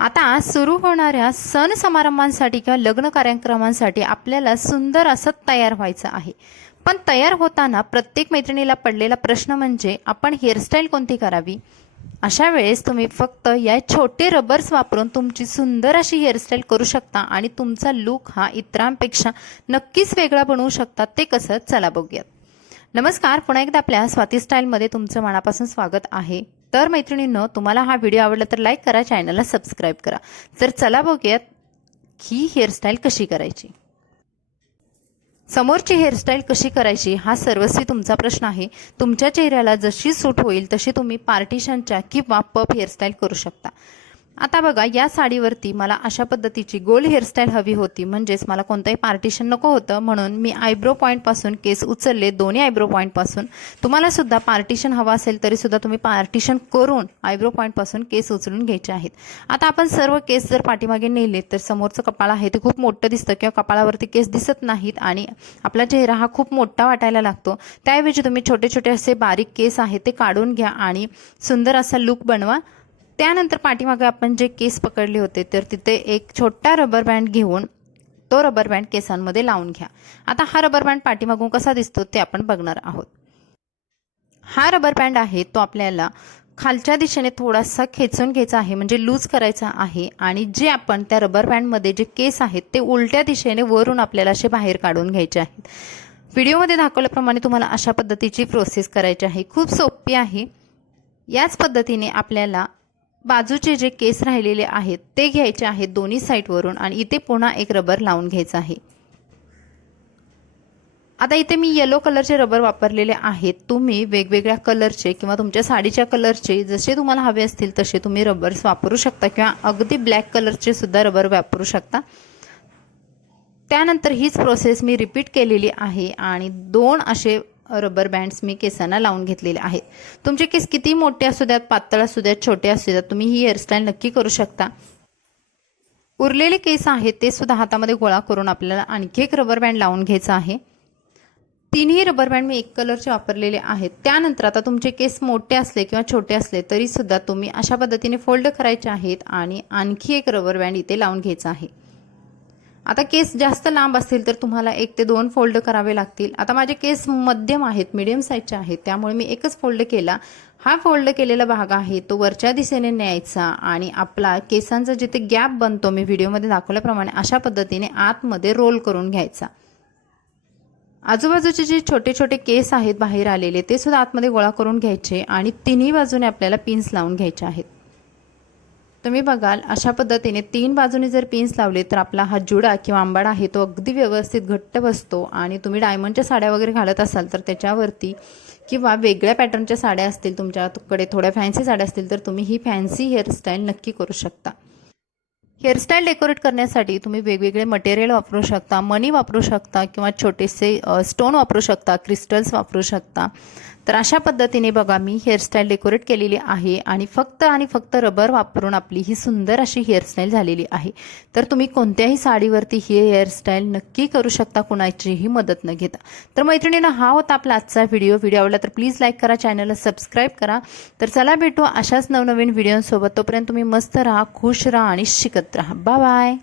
आता सुरू होणाऱ्या सण समारंभांसाठी किंवा लग्न कार्यक्रमांसाठी आपल्याला सुंदर असं तयार व्हायचं आहे. पण तयार होताना प्रत्येक मैत्रिणीला पडलेला प्रश्न म्हणजे आपण हेअरस्टाईल कोणती करावी? अशा वेळेस तुम्ही फक्त या छोटे रबर्स वापरून तुमची सुंदर अशी हेअरस्टाईल करू शकता आणि तुमचा लुक हा इतरांपेक्षा नक्कीच वेगळा बनवू शकता. ते कसं? चला बघूयात. नमस्कार. पुन्हा एकदा आपल्या स्वाती स्टाईलमध्ये तुमचं मनापासून स्वागत आहे. तर मैत्रिणींनो तुम्हाला हा व्हिडिओ आवडला तर लाईक करा चॅनलला सबस्क्राईब करा. तर चला बघूयात ही हेअरस्टाईल कशी करायची. समोरची हेअरस्टाईल कशी करायची हा सर्वस्वी तुमचा प्रश्न आहे. तुमच्या चेहऱ्याला जशी सूट होईल तशी तुम्ही पार्टिशनच्या किंवा पप हेअरस्टाईल करू शकता. आता बघा या साडीवरती मला अशा पद्धतीची गोल हेअरस्टाईल हवी होती. म्हणजेच मला कोणतंही पार्टिशन नको होतं. म्हणून मी आयब्रो पॉईंटपासून केस उचलले दोन्ही आयब्रो पॉईंटपासून तुम्हाला सुद्धा पार्टिशन हवा असेल तरी सुद्धा तुम्ही पार्टिशन करून आयब्रो पॉईंटपासून केस उचलून घ्यायचे आहेत. आता आपण सर्व केस जर पाठीमागे नेले तर समोरचं कपाळ आहे ते खूप मोठं दिसतं किंवा कपाळावरती केस दिसत नाहीत आणि आपला चेहरा हा खूप मोठा वाटायला लागतो. त्याऐवजी तुम्ही छोटे छोटे असे बारीक केस आहेत ते काढून घ्या आणि सुंदर असा लुक बनवा. त्यानंतर पाठीमागे आपण जे केस पकडले होते तर तिथे एक छोटा रबर बँड घेऊन तो रबर बँड केसांमध्ये लावून घ्या. आता हा रबर बँड पाठीमागून कसा दिसतो ते आपण बघणार आहोत. हा रबर बँड आहे तो आपल्याला खालच्या दिशेने थोडासा खेचून घ्यायचा आहे म्हणजे लूज करायचा आहे आणि जे आपण त्या रबर बँडमध्ये जे केस आहेत ते उलट्या दिशेने वरून आपल्याला असे बाहेर काढून घ्यायचे आहेत. व्हिडिओमध्ये दाखवल्याप्रमाणे तुम्हाला अशा पद्धतीची प्रोसेस करायची आहे. खूप सोपी आहे. याच पद्धतीने आपल्याला बाजूचे जे केस राहिलेले आहेत ते घ्यायचे आहेत दोन्ही साईडवरून आणि इथे पुन्हा एक रबर लावून घ्यायचं आहे. आता इथे मी येलो कलरचे रबर वापरलेले आहेत. तुम्ही वेगवेगळ्या कलरचे किंवा तुमच्या साडीच्या कलरचे जसे तुम्हाला हवे असतील तसे तुम्ही रबर्स वापरू शकता किंवा अगदी ब्लॅक कलरचे सुद्धा रबर वापरू शकता. त्यानंतर हीच प्रोसेस मी रिपीट केलेली आहे आणि दोन असे रबर बँड्स मी केसांना लावून घेतलेले आहेत. तुमचे केस किती मोठे असू द्यात पातळ असू द्यात छोटे असू द्यात तुम्ही ही हेअरस्टाईल नक्की करू शकता. उरलेले केस आहेत ते सुद्धा हातामध्ये गोळा करून आपल्याला आणखी एक रबर बँड लावून घ्यायचा आहे. तिन्ही रबर बँड मी एक कलरचे वापरलेले आहेत. त्यानंतर आता तुमचे केस मोठे असले किंवा छोटे असले तरी सुद्धा तुम्ही अशा पद्धतीने फोल्ड करायचे आहेत आणि आणखी एक रबर बँड इथे लावून घ्यायचा आहे. आता केस जास्त लांब असतील तर तुम्हाला एक ते दोन फोल्ड करावे लागतील. आता माझे केस मध्यम आहेत मिडियम साईजचे आहेत त्यामुळे मी एकच फोल्ड केला. हा फोल्ड केलेला भाग आहे तो वरच्या दिशेने न्यायचा आणि आपला केसांचा जिथे गॅप बनतो मी व्हिडिओमध्ये दाखवल्याप्रमाणे अशा पद्धतीने आतमध्ये रोल करून घ्यायचा. आजूबाजूचे जे छोटे छोटे केस आहेत बाहेर आलेले ते सुद्धा आतमध्ये गोळा करून घ्यायचे आणि तिन्ही बाजूने आपल्याला पिन्स लावून घ्यायचे आहेत. तुम्ही बघाल अशा पद्धतीने तीन बाजूने जर पिन्स लावले तर आपला हा जुडा किंवा आंबाडा आहे तो अगदी व्यवस्थित घट्ट बसतो आणि तुम्ही डायमंडच्या साड्या वगैरे घालत असाल तर त्याच्यावरती किंवा वेगळ्या पॅटर्नच्या साड्या असतील तुमच्याकडे थोड्या फॅन्सी साड्या असतील तर तुम्ही ही फॅन्सी हेअरस्टाईल नक्की करू शकता. हेअरस्टाईल डेकोरेट करण्यासाठी तुम्ही वेगवेगळे मटेरियल वापरू शकता मनी वापरू शकता किंवा छोटेसे स्टोन वापरू शकता क्रिस्टल्स वापरू शकता. तर अशा पद्धतीने बघा मी हेअरस्टाईल डेकोरेट केलेली आहे आणि फक्त आणि फक्त रबर वापरून आपली ही सुंदर अशी हेअरस्टाईल झालेली आहे. तर तुम्ही कोणत्याही साडीवरती ही हेअरस्टाईल नक्की करू शकता कुणाचीही मदत न घेता. तर मैत्रिणीनं हा होता आपला आजचा व्हिडिओ व्हिडिओ आवडला तर प्लीज लाईक करा चॅनलला सबस्क्राईब करा. तर चला भेटू अशाच नवनवीन व्हिडिओसोबत तोपर्यंत तुम्ही मस्त राहा खुश राहा आणि शिकत राहा. बाय